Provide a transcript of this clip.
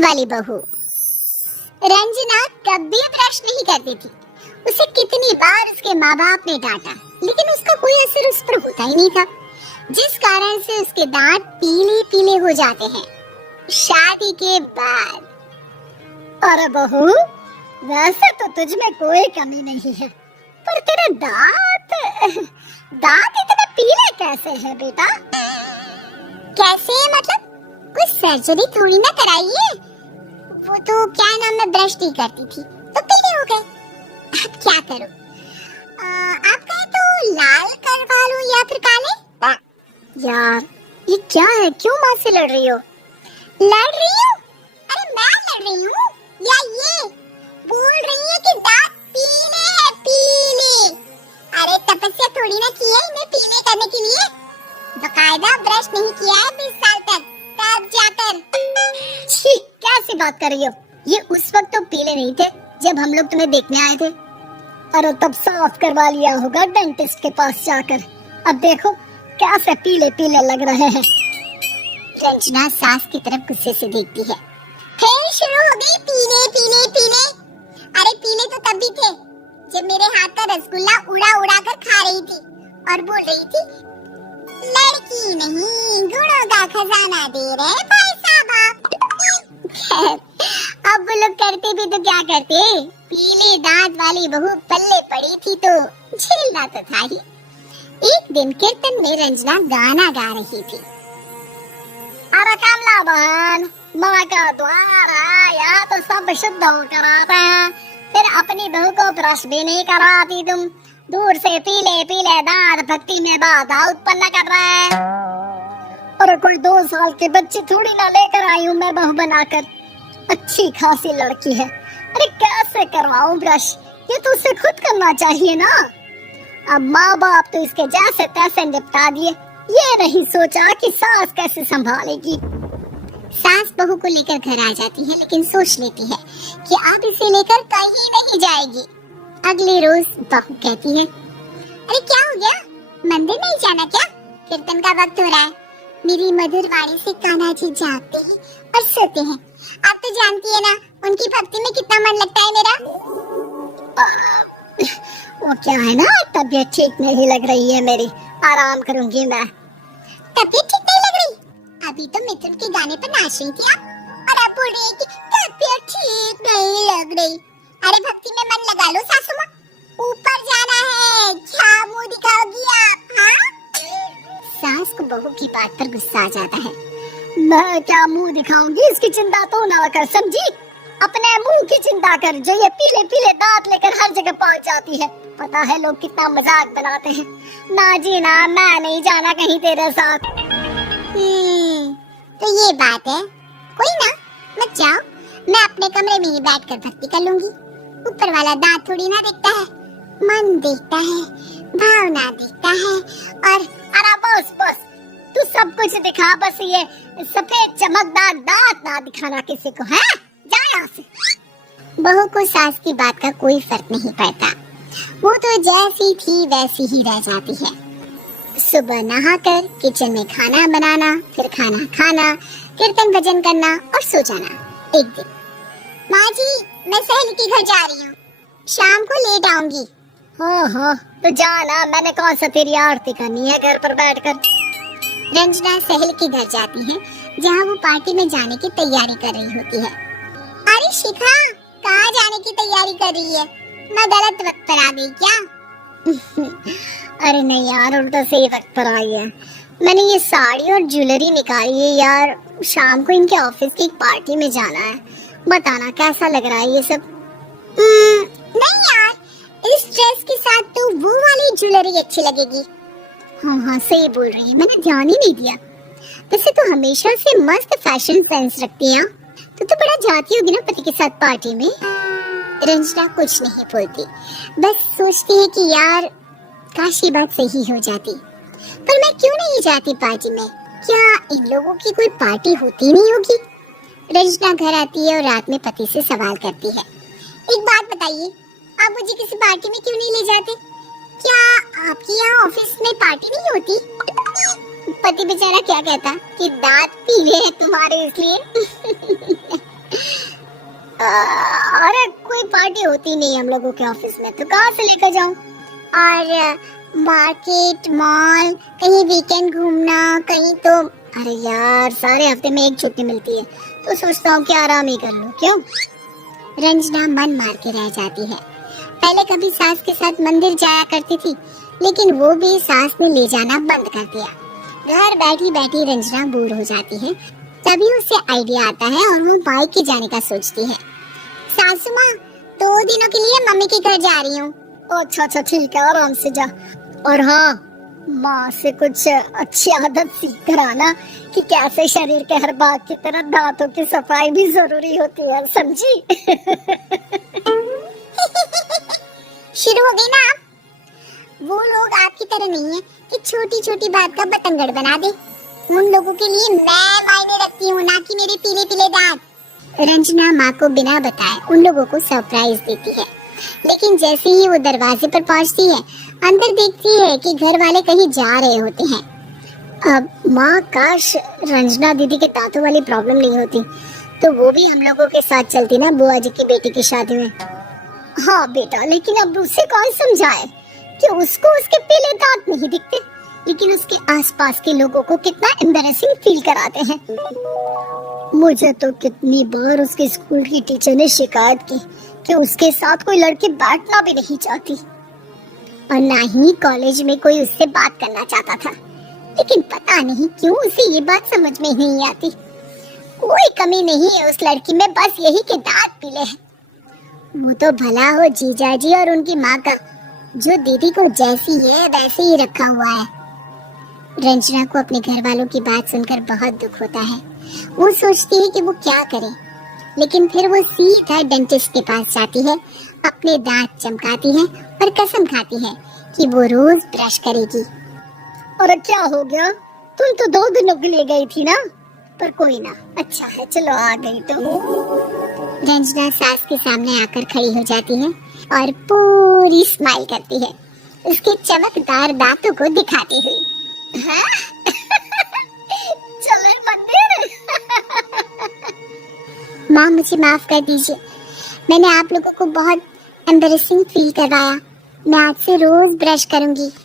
वाली बहू। रंजना कभी ब्रश नहीं करती थी। उसे कितनी बार उसके माँ बाप ने डांटा, लेकिन उसका कोई असर उस पर होता ही नहीं था, जिस कारण से उसके दांत पीले पीले हो जाते हैं शादी के बाद। अरे बहू, वैसे तो तुझ में कोई कमी नहीं है, पर तेरे दांत इतने पीले कैसे हैं बेटा? कैसे मतलब? कोई सर्जरी थोड़ी ना कराई है। वो तो क्या नाम, मैं ब्रश नहीं करती थी तो पीले हो गए। अब क्या करूं? आप कहें तो लाल करवा लूं या फिर काले? यार ये क्या है, क्यों माँ से लड़ रही हो? लड़ रही हूँ? अरे मैं लड़ रही हूँ या ये बोल रही है कि दांत पीले हैं, पीले। अरे तपस्या थोड़ी ना की है इन्हें पीले करने के लिए। बकायदा ब्रश नहीं किया है 20 साल तक, तब जाकर। छी, कैसी बात कर रही हो? ये उस वक्त तो पीले नहीं थे जब हम लोग तुम्हें देखने आए थे। अरे तब साफ करवा लिया होगा डेंटिस्ट के पास जाकर। अब देखो कैसे पीले पीले लग रहे हैं। रंजना सास की तरफ गुस्से से देखती है। फिर शुरू हो गई पीले पीले पीले। अरे पीले तो तब भी थे जब मेरे हाथ का रसगुल्ला उड़ा उड़ा कर खा रही थी और बोल रही थी, लड़की नहीं गुणों का खजाना दे रहे भाई साहब। अब वो लोग करते भी तो क्या करते, पीले दांत वाली बहू पल्ले पड़ी थी तो झेलना तो था ही। एक दिन कीर्तन में रंजना गाना गा रही थी। अरे कमला बहन, माँ का द्वार आया तो सब शुद्ध होकर आता है, फिर अपनी बहू को ब्रश भी नहीं कराती तुम। दूर से पीले पीले दांत भक्ति में बाधा उत्पन्न कर रहे हैं। और कोई 2 साल के बच्चे थोड़ी ना लेकर आई हूँ मैं बहू बनाकर। अच्छी खासी लड़की है, अरे कैसे करवाऊं ब्रश? ये तो उसे खुद करना चाहिए ना। अब माँ बाप तो इसके जैसे तैसे निपटा दिए, ये नहीं सोचा कि सास कैसे संभालेगी। सास बहू को लेकर घर आ जाती है, लेकिन सोच लेती है कि अब इसे लेकर कहीं नहीं जाएगी। अगले रोज बहू कहती है, अरे क्या हो गया, मंदिर नहीं जाना क्या? कीर्तन का वक्त हो रहा है। मेरी मधुर वाणी से कान्हा जी जागते हैं और सोते हैं। आप तो जानती है ना उनकी भक्ति में कितना मन लगता है मेरा। वो क्या है ना, तबीयत ठीक नहीं लग रही है मेरी, आराम करूंगी मैं। तबीयत ठीक नहीं लग रही? अभी तो मिथुन के गाने पर नाच रही थी आप, और आप बोल रही है कि तबीयत ठीक नहीं लग रही। अरे भक्ति में मन लगा लो सासू माँ, ऊपर जाना है, क्या मुंह दिखाओगी आप? हाँ? सास को बहू की बात पर गुस्सा आ जाता है। मैं क्या मुंह दिखाऊंगी, इसकी चिंता तो ना कर, समझी? अपने मुंह की चिंता कर, जो ये पीले पीले दांत लेकर हर जगह पहुंच जाती है। पता है लोग कितना मजाक बनाते हैं। ना जी ना, मैं नहीं जाना कहीं तेरे साथ। तो ये बात है, कोई ना, मत जाओ, मैं अपने कमरे में ही बैठकर भक्ति कर लूंगी। ऊपर वाला दांत थोड़ी ना देखता है, मन देखता है, भावना देखता है। और अरे बस बस, तू सब कुछ दिखा, बस ये सफेद चमकदार दांत ना दिखाना किसी को, है? जा यहाँ से। बहू को सास की बात का कोई फर्क नहीं पड़ता, वो तो जैसी थी वैसी ही रह जाती है। सुबह नहाकर किचन में खाना बनाना, फिर खाना खाना, कीर्तन भजन करना और सो जाना। एक दिन, माँ जी मैं सहेली के घर जा रही हूँ, शाम को लेट आऊंगी। हाँ तो जाना, मैंने कौन सा तेरी आरती करनी है घर पर बैठकर। रंजना सहेली के घर जाती है, जहाँ वो पार्टी में जाने की तैयारी कर रही होती है। अरे शिखा, कहाँ जाने की तैयारी कर रही है? मैं गलत वक्त पर आ गई क्या? अरे नहीं यार, उल्टा सही वक्त पर आई है। मैंने ये साड़ी और ज्वेलरी निकाली है यार, शाम को इनके ऑफिस की एक पार्टी में जाना है। बताना कैसा लग रहा है ये सब? नहीं यार, इस ड्रेस के साथ तो वो वाली ज्वेलरी अच्छी लगेगी। हाँ सही बोल रही है, मैंने ध्यान ही नहीं दिया। वैसे तो हमेशा से मस्त फैशन सेंस रखती है, तो बड़ा जाती होगी ना पति के साथ पार्टी में। रंजना कुछ नहीं बोलती, बस सोचती है कि यार काश ये बात सही हो जाती, पर मैं क्यों नहीं जाती पार्टी में? क्या इन लोगों की कोई पार्टी होती नहीं होगी? रंजना घर आती है और रात में पति से सवाल करती है, एक बात बताइए, आप मुझे किसी पार्टी में क्यों नहीं ले जाते? क्या आपके यहाँ ऑफिस में पार्टी नहीं होती? पति बेचारा क्या कहता कि दांत पीले हैं तुम्हारे इसलिए। अरे कोई पार्टी होती नहीं हम लोगों के ऑफिस में, तो कहाँ से लेकर जाऊं? और मार्केट, मॉल, कहीं वीकेंड घूमना, कहीं तो अरे यार सारे हफ्ते में एक छुट्टी मिलती है, तो सोचता हूँ कि आराम ही कर लूं। क्यों? रंजना मन मार के रह जाती है। पहले कभी सास के साथ मंदिर जाया करती थी, लेकिन वो भी सास ने ले जाना बंद कर दिया। घर बैठी बैठी रंजना बोर हो जाती है। तभी उसे आइडिया आता है और वो बाइक के जाने का सोचती है। सासू माँ, 2 दिनों के लिए मम्मी के घर जा रही हूँ। अच्छा अच्छा ठीक है, आराम से जा। और हाँ, माँ से कुछ अच्छी आदत सीख कर आना कि कैसे शरीर के हर भाग की तरह दांतों की सफाई भी जरूरी होती है, समझी? शुरू हो गई ना आप? वो लोग आपकी तरह नहीं है कि छोटी छोटी बात का बतंगड़ बना दे। उन लोगों के लिए मैं मायने रखती हूँ, ना कि मेरे पीले पीले दांत। रंजना माँ को बिना बताए उन लोगों को सरप्राइज देती है, लेकिन जैसे ही वो दरवाजे पर पहुँचती है, अंदर देखती है कि घर वाले कहीं जा रहे होते हैं। अब माँ, काश रंजना दीदी के दांतों वाली प्रॉब्लम नहीं होती, तो वो भी हम लोगों के साथ चलती ना बुआ जी की बेटी की शादी में। हाँ बेटा, लेकिन अब उसे कौन समझाए कि उसको उसके पीले दांत नहीं दिखते, लेकिन उसके आसपास के लोगों को कितना एम्बैरेसिंग फील कराते हैं। मुझे तो कितनी बार उसके स्कूल की टीचर ने शिकायत की कि उसके साथ कोई लड़की बैठना भी नहीं चाहती, और ना ही कॉलेज में कोई उससे बात करना चाहता था। लेकिन पता नहीं क्यों उसे ये बात समझ में नहीं आती। कोई कमी नहीं है उस लड़की में, बस यही कि दांत पीले हैं। वो तो भला हो जीजाजी और उनकी माँ का, जो दीदी को जैसी है वैसे ही रखा हुआ है। रंजना को अपने घर वालों की बात सुनकर बहुत दुख होता है। वो सोचती है कि वो क्या करे, लेकिन फिर वो सीधा डेंटिस्ट के पास जाती है, अपने दांत चमकाती है और कसम खाती है कि वो रोज ब्रश करेगी। और क्या हो गया? तुम तो 2 दिनों के लिए गई थी ना, पर कोई ना, अच्छा है, चलो आ गई तो। रंजना सास के सामने आकर खड़ी हो जाती है और पूरी स्माइल करती है, उसके चमकदार दांतों को दिखाती हुई। चलो मंदिर। माँ, मुझे माफ कर दीजिए, मैंने आप लोगों को बहुत एम्बैरेसिंग फील करवाया। मैं आज से रोज ब्रश करूंगी।